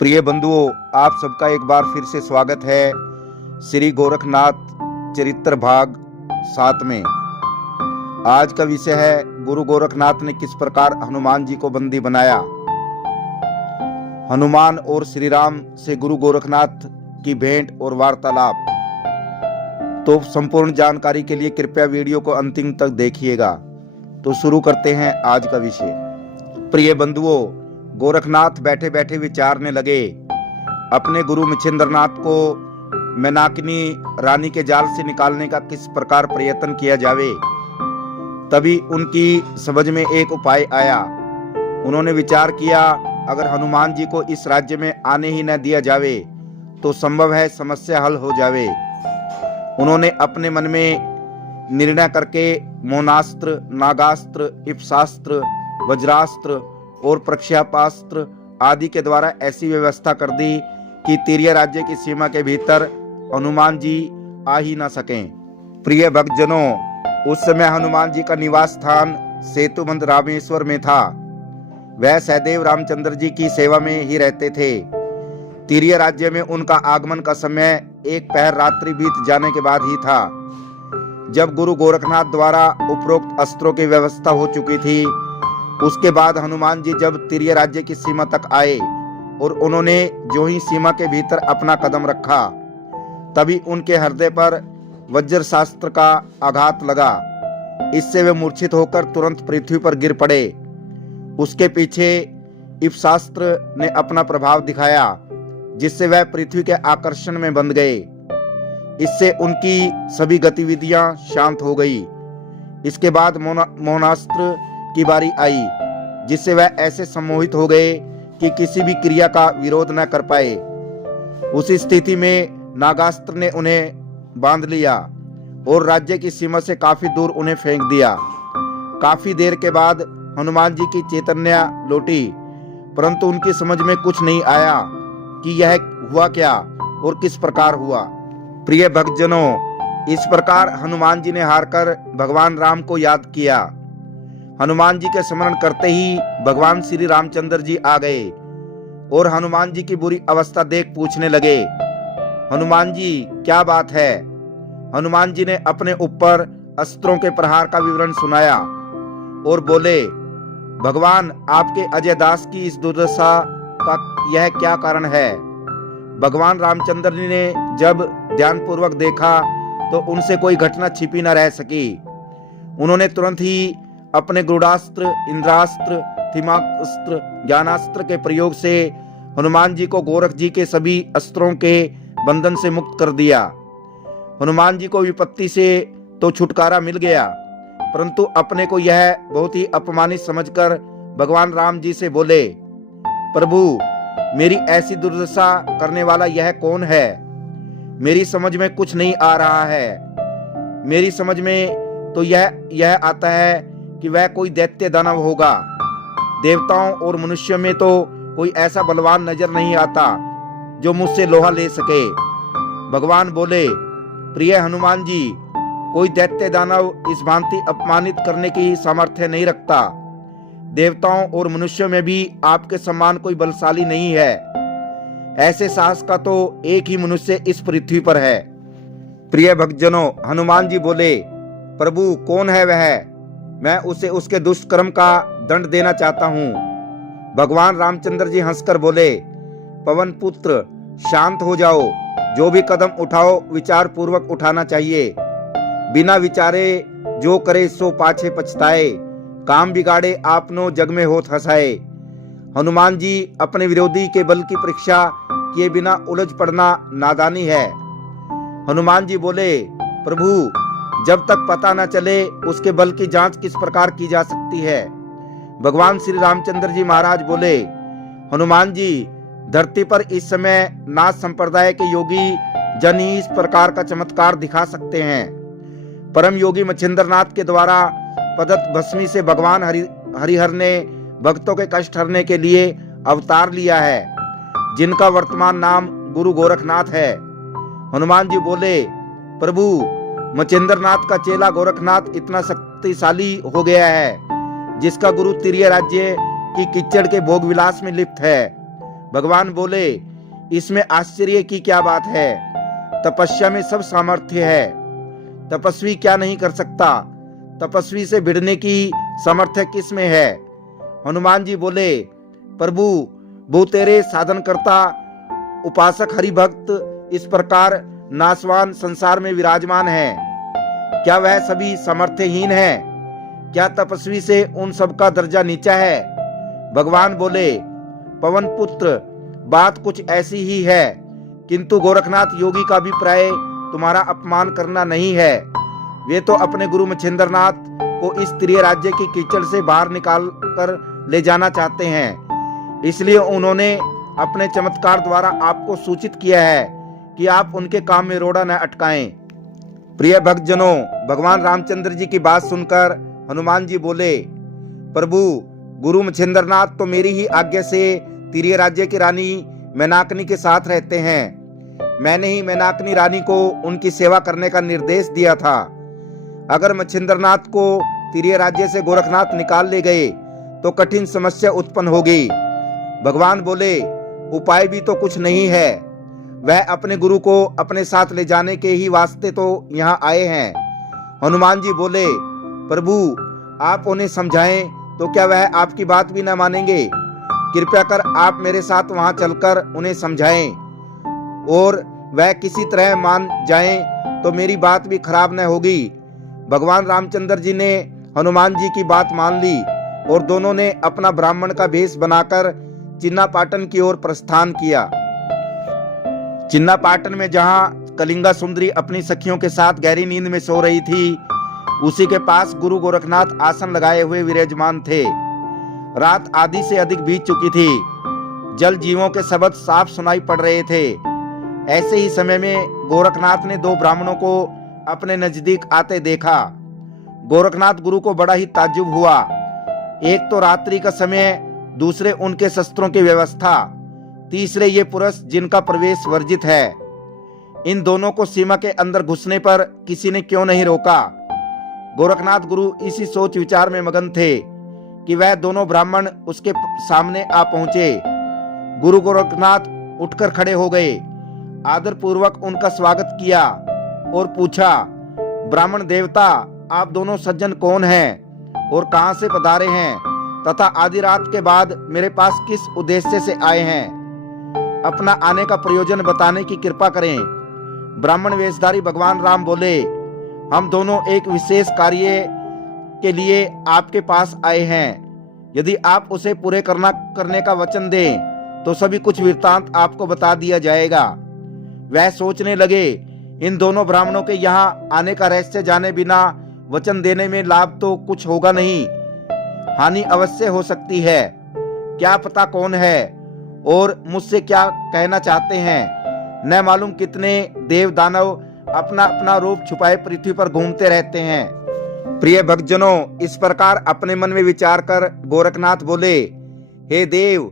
प्रिय बंधुओं, आप सबका एक बार फिर से स्वागत है श्री गोरखनाथ चरित्र भाग 7 में। आज का विषय है गुरु गोरखनाथ ने किस प्रकार हनुमान जी को बंदी बनाया। हनुमान और श्री राम से गुरु गोरखनाथ की भेंट और वार्तालाप। तो संपूर्ण जानकारी के लिए कृपया वीडियो को अंतिम तक देखिएगा। तो शुरू करते हैं आज का विषय। प्रिय बंधुओं, गोरखनाथ बैठे बैठे विचारने लगे अपने गुरु मच्छिंद्रनाथ को मैनाकिनी रानी के जाल से निकालने का किस प्रकार प्रयत्न किया जावे। तभी उनकी समझ में एक उपाय आया। उन्होंने विचार किया, अगर हनुमान जी को इस राज्य में आने ही न दिया जावे तो संभव है समस्या हल हो जावे। उन्होंने अपने मन में निर्णय करके मौनास्त्र, नागास्त्र, इप्सास्त्र, वज्रास्त्र और प्रक्षेपास्त्र आदि के द्वारा ऐसी व्यवस्था कर दी कि तीर्य राज्य की सीमा के भीतर हनुमान जी आ ही न सकें। प्रिय भक्तजनों, उस समय हनुमान जी का निवास स्थान सेतुबंध रामेश्वर में था। वह सहदेव रामचंद्र जी की सेवा में ही रहते थे। तीर्य राज्य में उनका आगमन का समय एक पहर रात्रि बीत जाने के बाद ही था। जब गुरु गोरखनाथ द्वारा उपरोक्त अस्त्रों की व्यवस्था हो चुकी थी, उसके बाद हनुमान जी जब तीर्य राज्य की सीमा तक आए और उन्होंने जो ही सीमा के भीतर अपना कदम रखा, तभी उनके हृदय पर वज्र शास्त्र का आघात लगा। इससे वे मूर्छित होकर तुरंत पृथ्वी पर गिर पड़े। उसके पीछे इप्सास्त्र ने अपना प्रभाव दिखाया, जिससे वह पृथ्वी के आकर्षण में बंध गए। इससे उनकी सभी गतिविधियां शांत हो गई। इसके बाद मौनास्त्र की बारी आई, जिससे वह ऐसे सम्मोहित हो गए कि किसी भी क्रिया का विरोध न कर पाए। उसी स्थिति में नागास्त्र ने उन्हें बांध लिया और राज्य की सीमा से काफी दूर उन्हें फेंक दिया। काफी देर के बाद हनुमान जी की चैतन्य लौटी, परंतु उनकी समझ में कुछ नहीं आया कि यह हुआ क्या और किस प्रकार हुआ। प्रिय भक्तजनों, इस प्रकार हनुमान जी ने हारकर भगवान राम को याद किया। हनुमान जी के स्मरण करते ही भगवान श्री रामचंद्र जी आ गए और हनुमान जी की बुरी अवस्था देख पूछने लगे, हनुमान जी क्या बात है। हनुमान जी ने अपने ऊपर अस्त्रों के प्रहार का विवरण सुनाया और बोले, भगवान, आपके अजय दास की इस दुर्दशा का यह क्या कारण है। भगवान रामचंद्र जी ने जब ध्यानपूर्वक देखा तो उनसे कोई घटना छिपी न रह सकी। उन्होंने तुरंत ही अपने गरुड़ास्त्र, इंद्रास्त्र, तिमास्त्र, ज्ञानास्त्र के प्रयोग से हनुमान जी को गोरख जी के सभी अस्त्रों के बंधन से मुक्त कर दिया। हनुमान जी को विपत्ति से तो छुटकारा मिल गया, परंतु अपने को यह बहुत ही अपमानित समझकर भगवान राम जी से बोले, प्रभु, मेरी ऐसी दुर्दशा करने वाला यह कौन है। मेरी समझ में कुछ नहीं आ रहा है। मेरी समझ में तो यह आता है कि वह कोई दैत्य दानव होगा। देवताओं और मनुष्यों में तो कोई ऐसा बलवान नजर नहीं आता जो मुझसे लोहा ले सके। भगवान बोले, प्रिय हनुमान जी, कोई दैत्य दानव इस भांति अपमानित करने की सामर्थ्य नहीं रखता। देवताओं और मनुष्यों में भी आपके समान कोई बलशाली नहीं है। ऐसे साहस का तो एक ही मनुष्य इस पृथ्वी पर है। प्रिय भक्तजनों, हनुमान जी बोले, प्रभु, कौन है वह। मैं उसे उसके दुष्कर्म का दंड देना चाहता हूँ। भगवान रामचंद्र जी हंसकर बोले, पवन पुत्र, शांत हो जाओ। जो भी कदम उठाओ विचार पूर्वक उठाना चाहिए। बिना विचारे जो करे सो पाछे पछताए। काम बिगाड़े आपनो जग में होत हंसाए। हनुमान जी, अपने विरोधी के बल की परीक्षा किए बिना उलझ पड़ना नादानी है। हनुमान जी बोले, प्रभु, जब तक पता न चले उसके बल की जांच किस प्रकार की जा सकती है। भगवान श्री रामचंद्र जी महाराज बोले, हनुमान जी, धरती पर इस समय नाथ संप्रदाय के योगी जन ही इस प्रकार का चमत्कार दिखा सकते हैं। परम योगी मच्छिंद्रनाथ के द्वारा प्रदत्त भस्मी से भगवान हरिहर ने भक्तों के कष्ट हरने के लिए अवतार लिया है, जिनका वर्तमान नाम गुरु गोरखनाथ है। हनुमान जी बोले, प्रभु, मच्छिंद्रनाथ का चेला गोरखनाथ इतना शक्तिशाली हो गया है, जिसका गुरु तीर्य राज्य की कीचड़ के भोग विलास में लिप्त है। भगवान बोले, इसमें आश्चर्य की क्या बात है? तपस्या में सब सामर्थ्य है, तपस्वी क्या नहीं कर सकता? तपस्वी से भिड़ने की सामर्थ्य किस में है? हनुमान जी बोले, प्रभु, वो तेरे साधन करता उपासक हरि भक्त इस प्रकार नाशवान संसार में विराजमान है, क्या वह सभी सामर्थ्यहीन है? क्या तपस्वी से उन सब का दर्जा नीचा है? भगवान बोले, पवन पुत्र, बात कुछ ऐसी ही है, किंतु गोरखनाथ योगी का अभिप्राय तुम्हारा अपमान करना नहीं है। वे तो अपने गुरु मच्छिंद्रनाथ को इस त्रिय राज्य की कीचड़ से बाहर निकाल कर ले जाना चाहते हैं, इसलिए उन्होंने अपने चमत्कार द्वारा आपको सूचित किया है कि आप उनके काम में रोड़ा न अटकाएं। प्रिय भक्तजनों, भगवान रामचंद्र जी की बात सुनकर हनुमान जी बोले, प्रभु, गुरु मच्छिंद्रनाथ तो मेरी ही आज्ञा से तिरिय राज्य की रानी मैनाकनी के साथ रहते हैं। मैंने ही मैनाकनी रानी को उनकी सेवा करने का निर्देश दिया था। अगर मच्छिंद्रनाथ को तिरिय राज्य से गोरखनाथ निकाल ले गए तो कठिन समस्या उत्पन्न होगी। भगवान बोले, उपाय भी तो कुछ नहीं है, वह अपने गुरु को अपने साथ ले जाने के ही वास्ते तो यहाँ आए हैं। हनुमान जी बोले, प्रभु, आप उन्हें समझाएं तो क्या वह आपकी बात भी न मानेंगे? कृपया कर आप मेरे साथ वहां चलकर उन्हें समझाएं, और वह किसी तरह मान जाएं तो मेरी बात भी खराब न होगी। भगवान रामचंद्र जी ने हनुमान जी की बात मान ली और दोनों ने अपना ब्राह्मण का भेष बनाकर चिन्नापाटन की ओर प्रस्थान किया। चिन्नापाटन में जहां कलिंगा सुंदरी अपनी सखियों के साथ गहरी नींद में सो रही थी, उसी के पास गुरु गोरखनाथ आसन लगाए हुए विराजमान थे। रात आधी से अधिक बीत चुकी थी। जल जीवों के शब्द साफ सुनाई पड़ रहे थे। ऐसे ही समय में गोरखनाथ ने दो ब्राह्मणों को अपने नजदीक आते देखा। गोरखनाथ गुरु को बड़ा ही ताज्जुब हुआ। एक तो रात्रि का समय, दूसरे उनके शस्त्रों की व्यवस्था, तीसरे ये पुरुष जिनका प्रवेश वर्जित है। इन दोनों को सीमा के अंदर घुसने पर किसी ने क्यों नहीं रोका? गोरखनाथ गुरु इसी सोच विचार में मगन थे कि वह दोनों ब्राह्मण उसके सामने आ पहुंचे। गुरु गोरखनाथ उठकर खड़े हो गए, आदर पूर्वक उनका स्वागत किया और पूछा, ब्राह्मण देवता, आप दोनों सज्जन कौन हैं और कहां से पधारे हैं तथा आधी रात के बाद मेरे पास किस उद्देश्य से आए हैं? अपना आने का प्रयोजन बताने की कृपा करें। ब्राह्मण वेशधारी भगवान राम बोले, हम दोनों एक विशेष कार्य के लिए आपके पास आए हैं। यदि आप उसे पूरे करने का वचन दें तो सभी कुछ वृत्तांत आपको बता दिया जाएगा। वह सोचने लगे, इन दोनों ब्राह्मणों के यहाँ आने का रहस्य जाने बिना वचन देने में लाभ तो कुछ होगा नहीं, हानि अवश्य हो सकती है। क्या पता कौन है और मुझसे क्या कहना चाहते हैं? न मालूम कितने देव दानव अपना अपना रूप छुपाए पृथ्वी पर घूमते रहते हैं। प्रिय भक्तजनों, इस प्रकार अपने मन में विचार कर गोरखनाथ बोले, हे देव,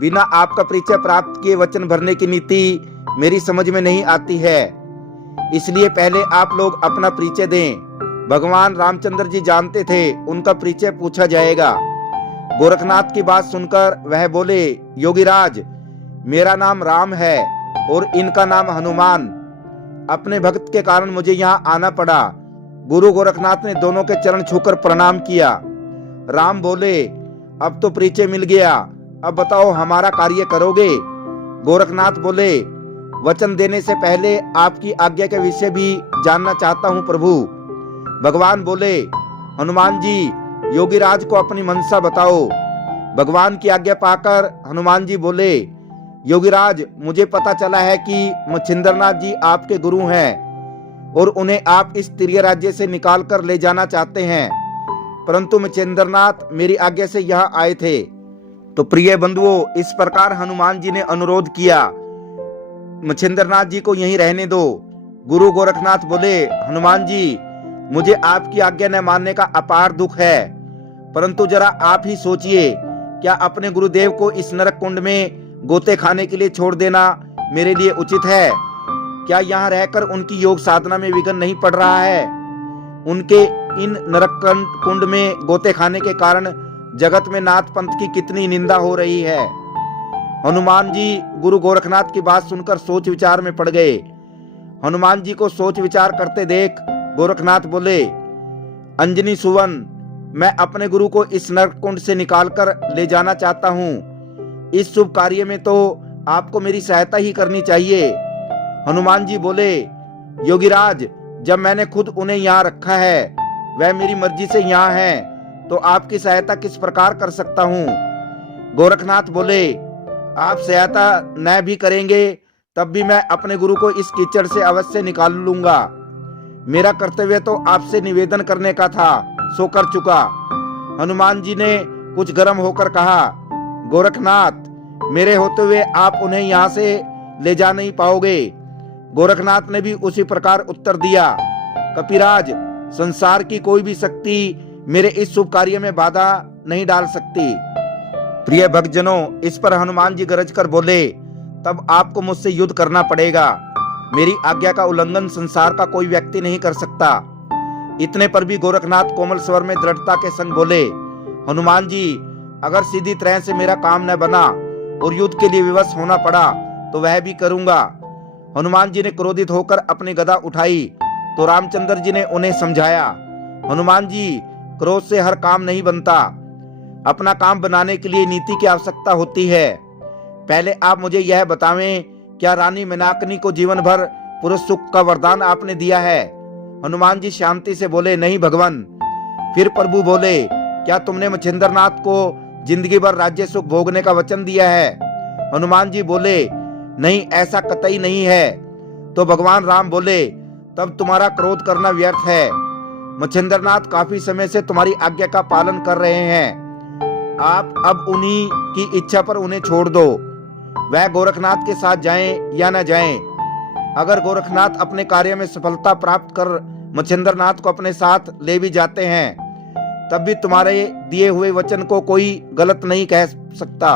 बिना आपका परिचय प्राप्त किए वचन भरने की नीति मेरी समझ में नहीं आती है, इसलिए पहले आप लोग अपना परिचय दें। भगवान रामचंद्र जी जानते थे उनका परिचय पूछा जाएगा। गोरखनाथ की बात सुनकर वह बोले, योगीराज, मेरा नाम राम है और इनका नाम हनुमान। अपने भक्त के कारण मुझे यहाँ आना पड़ा। गुरु गोरखनाथ ने दोनों के चरण छूकर प्रणाम किया। राम बोले, अब तो परिचय मिल गया, अब बताओ हमारा कार्य करोगे? गोरखनाथ बोले, वचन देने से पहले आपकी आज्ञा के विषय भी जानना चाहता हूँ प्रभु। भगवान बोले, हनुमान जी, योगीराज को अपनी मनसा बताओ। भगवान की आज्ञा पाकर हनुमान जी बोले, योगीराज, मुझे पता चला है कि मच्छिंद्रनाथ जी आपके गुरु हैं और उन्हें आप इस तिरिय राज्य से निकाल कर ले जाना चाहते हैं, परंतु मच्छिंद्रनाथ मेरी आज्ञा से यहाँ आए थे। तो प्रिय बंधुओं, इस प्रकार हनुमान जी ने अनुरोध किया, मच्छिंद्रनाथ जी को यहीं रहने दो। गुरु गोरखनाथ बोले, हनुमान जी, मुझे आपकी आज्ञा न मानने का अपार दुख है, परंतु जरा आप ही सोचिए, क्या अपने गुरुदेव को इस नरक कुंड में गोते खाने के लिए छोड़ देना मेरे लिए उचित है? क्या यहाँ रहकर उनकी योग साधना में विघ्न नहीं पड़ रहा है? उनके इन नरक कुंड में गोते खाने के कारण जगत में नाथ पंथ की कितनी निंदा हो रही है। हनुमान जी गुरु गोरखनाथ की बात सुनकर सोच विचार में पड़ गए। हनुमान जी को सोच विचार करते देख गोरखनाथ बोले, अंजनी सुवन, मैं अपने गुरु को इस नरक कुंड से निकालकर ले जाना चाहता हूँ। इस शुभ कार्य में तो आपको मेरी सहायता ही करनी चाहिए। हनुमान जी बोले, योगीराज, जब मैंने खुद उन्हें यहाँ रखा है, वह मेरी मर्जी से यहाँ हैं, तो आपकी सहायता किस प्रकार कर सकता हूँ। गोरखनाथ बोले, आप सहायता न भी करेंगे तब भी मैं अपने गुरु को इस कीचड़ से अवश्य निकाल लूंगा। मेरा कर्तव्य तो आपसे निवेदन करने का था, सो कर चुका। हनुमान जी ने कुछ गर्म होकर कहा, गोरखनाथ, मेरे होते हुए आप उन्हें यहाँ से ले जा नहीं पाओगे। गोरखनाथ ने भी उसी प्रकार उत्तर दिया, कपिराज, संसार की कोई भी शक्ति मेरे इस शुभ कार्य में बाधा नहीं डाल सकती। प्रिय भक्तजनों, इस पर हनुमान जी गरज कर बोले, तब आपको मुझसे युद्ध करना पड़ेगा। मेरी आज्ञा का उल्लंघन संसार का कोई व्यक्ति नहीं कर सकता। इतने पर भी गोरखनाथ कोमल स्वर में दृढ़ता के संग बोले, हनुमान जी, अगर सीधी तरह से मेरा काम न बना और युद्ध के लिए विवश होना पड़ा तो वह भी करूंगा। हनुमान जी ने क्रोधित होकर अपनी गदा उठाई तो रामचंद्र जी ने उन्हें समझाया, हनुमान जी, क्रोध से हर काम नहीं बनता। अपना काम बनाने के लिए नीति की आवश्यकता होती है। पहले आप मुझे यह बतावें, क्या रानी मेनाकनी को जीवन भर पुरुष सुख का वरदान आपने दिया है। हनुमान जी शांति से बोले, नहीं भगवान। फिर प्रभु बोले, क्या तुमने मच्छिंद्रनाथ को जिंदगी भर राज्य सुख भोगने का वचन दिया है। हनुमान जी बोले, नहीं, ऐसा कतई नहीं है। तो भगवान राम बोले, तब तुम्हारा क्रोध करना व्यर्थ है। मच्छिंद्रनाथ काफी समय से तुम्हारी आज्ञा का पालन कर रहे हैं। आप अब उन्हीं की इच्छा पर उन्हें छोड़ दो, वह गोरखनाथ के साथ जाएं या न जाएं। अगर गोरखनाथ अपने कार्य में सफलता प्राप्त कर मच्छिंद्रनाथ को अपने साथ ले भी जाते हैं, तब भी तुम्हारे दिए हुए वचन को कोई गलत नहीं कह सकता।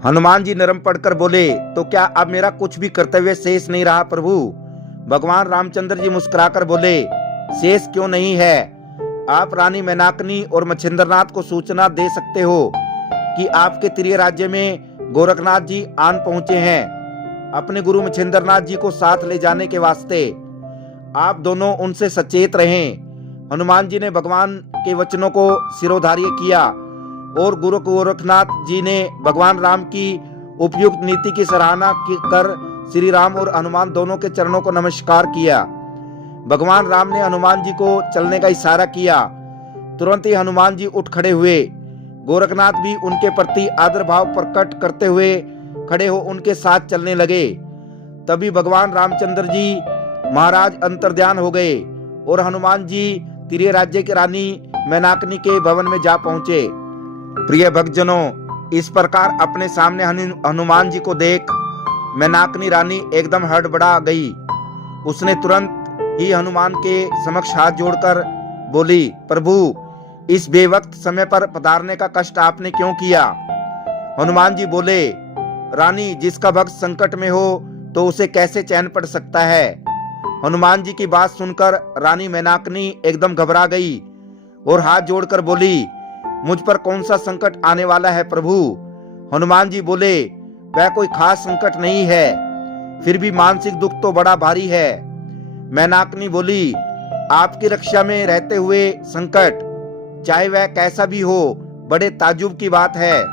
हनुमान जी नरम पड़कर बोले, तो क्या अब मेरा कुछ भी कर्तव्य शेष नहीं रहा प्रभु। भगवान रामचंद्र जी मुस्कुराकर बोले, शेष क्यों नहीं है। आप रानी मेनाकनी और मच्छिंद्रनाथ को सूचना दे सकते हो कि आपके तृतीय राज्य में गोरखनाथ जी आन पहुंचे हैं, अपने गुरु मच्छिंद्रनाथ जी को साथ ले जाने के वास्ते। आप दोनों उनसे सचेत रहें। हनुमान जी ने भगवान के वचनों को सिरोधार्य किया और गुरु गोरखनाथ जी ने भगवान राम की उपयुक्त नीति की सराहना कर श्री राम और हनुमान दोनों के चरणों को नमस्कार किया। भगवान राम ने हनुमान जी को चलने का इशारा किया। तुरंत ही हनुमान जी उठ खड़े हुए। गोरखनाथ भी उनके प्रति आदर भाव प्रकट करते हुए खड़े हो उनके साथ चलने लगे। तभी भगवान रामचंद्र जी महाराज अंतर्ध्यान हो गए और हनुमान जी तृतीय राज्य की रानी मेनाकनी के भवन में जा पहुंचे। प्रिय भक्तजनों, इस प्रकार अपने सामने हनुमान जी को देख मेनाकनी रानी एकदम हड़बड़ा गई। उसने तुरंत ही हनुमान के समक्ष हाथ जोड़कर बोली, प्रभु, इस बेवक्त समय पर पधारने का कष्ट आपने क्यों किया। हनुमान जी बोले, रानी, जिसका भक्त संकट में हो तो उसे कैसे चैन पड़ सकता है। हनुमान जी की बात सुनकर रानी मेनाकनी एकदम घबरा गई और हाथ जोड़कर बोली, मुझ पर कौन सा संकट आने वाला है प्रभु। हनुमान जी बोले, वह कोई खास संकट नहीं है, फिर भी मानसिक दुख तो बड़ा भारी है। मेनाकनी बोली, आपकी रक्षा में रहते हुए संकट, चाहे वह कैसा भी हो, बड़े ताज्जुब की बात है।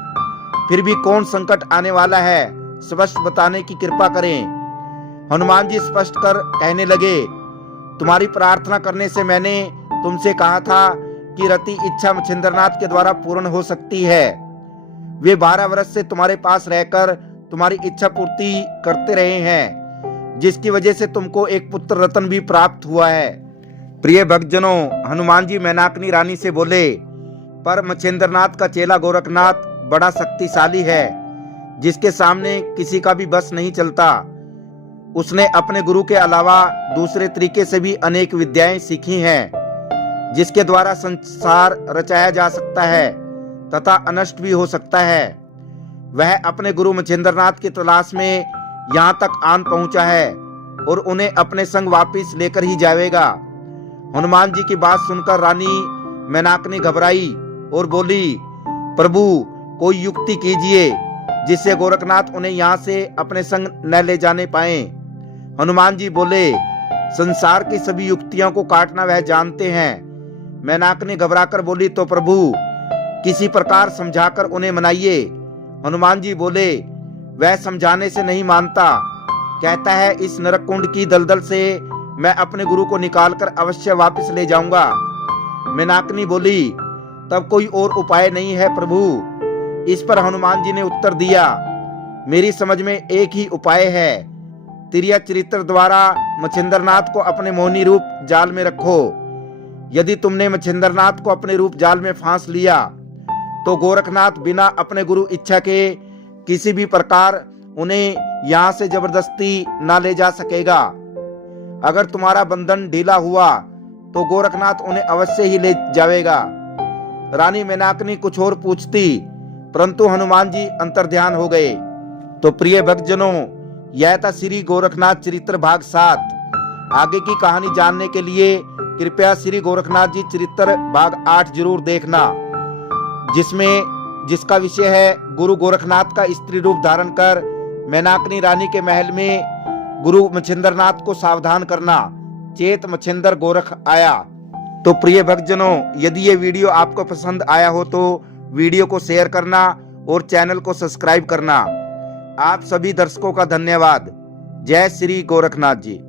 फिर भी कौन संकट आने वाला है, स्पष्ट बताने की कृपा करें। हनुमान जी स्पष्ट कर कहने लगे, तुम्हारी प्रार्थना करने से मैंने तुमसे कहा था कि रति इच्छा मच्छिंद्रनाथ के द्वारा पूर्ण हो सकती है। वे 12 वर्ष से तुम्हारे पास रहकर तुम्हारी इच्छा पूर्ति करते रहे हैं, जिसकी वजह से तुमको एक पुत्र रत्न भी प्राप्त हुआ है। प्रिय भक्तजनों, हनुमान जी मेनाकनी रानी से बोले, पर मच्छिंद्रनाथ का चेला गोरखनाथ बड़ा शक्तिशाली है, जिसके सामने किसी का भी बस नहीं चलता। उसने अपने गुरु के अलावा दूसरे तरीके से भी अनेक विद्याएं सीखी हैं, जिसके द्वारा संसार रचाया जा सकता है तथा अनष्ट भी हो सकता है। वह अपने गुरु मच्छिंद्रनाथ की तलाश में यहाँ तक आन पहुंचा है और उन्हें अपने संग वापिस लेकर ही जाएगा। हनुमान जी की बात सुनकर रानी मेनाकनी घबराई और बोली, प्रभु, कोई युक्ति कीजिए, जिससे गोरखनाथ उन्हें यहाँ से अपने संग न ले जाने पाए। हनुमान जी बोले, संसार की सभी युक्तियों को काटना वह जानते हैं। मैनाक घबराकर बोली, तो प्रभु किसी प्रकार समझाकर उन्हें मनाइए। हनुमान जी बोले, वह समझाने से नहीं मानता, कहता है इस नरक कुंड की दलदल से मैं अपने गुरु को निकालकर अवश्य वापस ले जाऊंगा। मैनाकनी बोली, तब कोई और उपाय नहीं है प्रभु। इस पर हनुमान जी ने उत्तर दिया, मेरी समझ में एक ही उपाय है। तिरिया चरित्र द्वारा मच्छिंद्रनाथ को अपने मोहिनी रूप जाल में रखो। यदि तुमने मच्छिंद्रनाथ को अपने रूप जाल में फांस लिया तो गोरखनाथ बिना अपने गुरु इच्छा के किसी भी प्रकार उन्हें यहाँ से जबरदस्ती ना ले जा सकेगा। अगर तुम्हारा बंधन ढीला हुआ तो गोरखनाथ उन्हें अवश्य ही ले जाएगा। रानी मैनाकनी कुछ और पूछती, परंतु हनुमान जी अंतर्ध्यान हो गए। तो प्रिय भक्तजनों, यह था श्री गोरखनाथ चरित्र भाग 7। आगे की कहानी जानने के लिए कृपया श्री गोरखनाथ जी चरित्र भाग 8 जरूर देखना, जिसका विषय है गुरु गोरखनाथ का स्त्री रूप धारण कर मैनाकनी रानी के महल में गुरु मच्छिंद्रनाथ को सावधान करना। चेत मच्छिंद्र गोरख आया। तो प्रिय भक्तजनों, यदि ये वीडियो आपको पसंद आया हो तो वीडियो को शेयर करना और चैनल को सब्सक्राइब करना। आप सभी दर्शकों का धन्यवाद। जय श्री गोरखनाथ जी।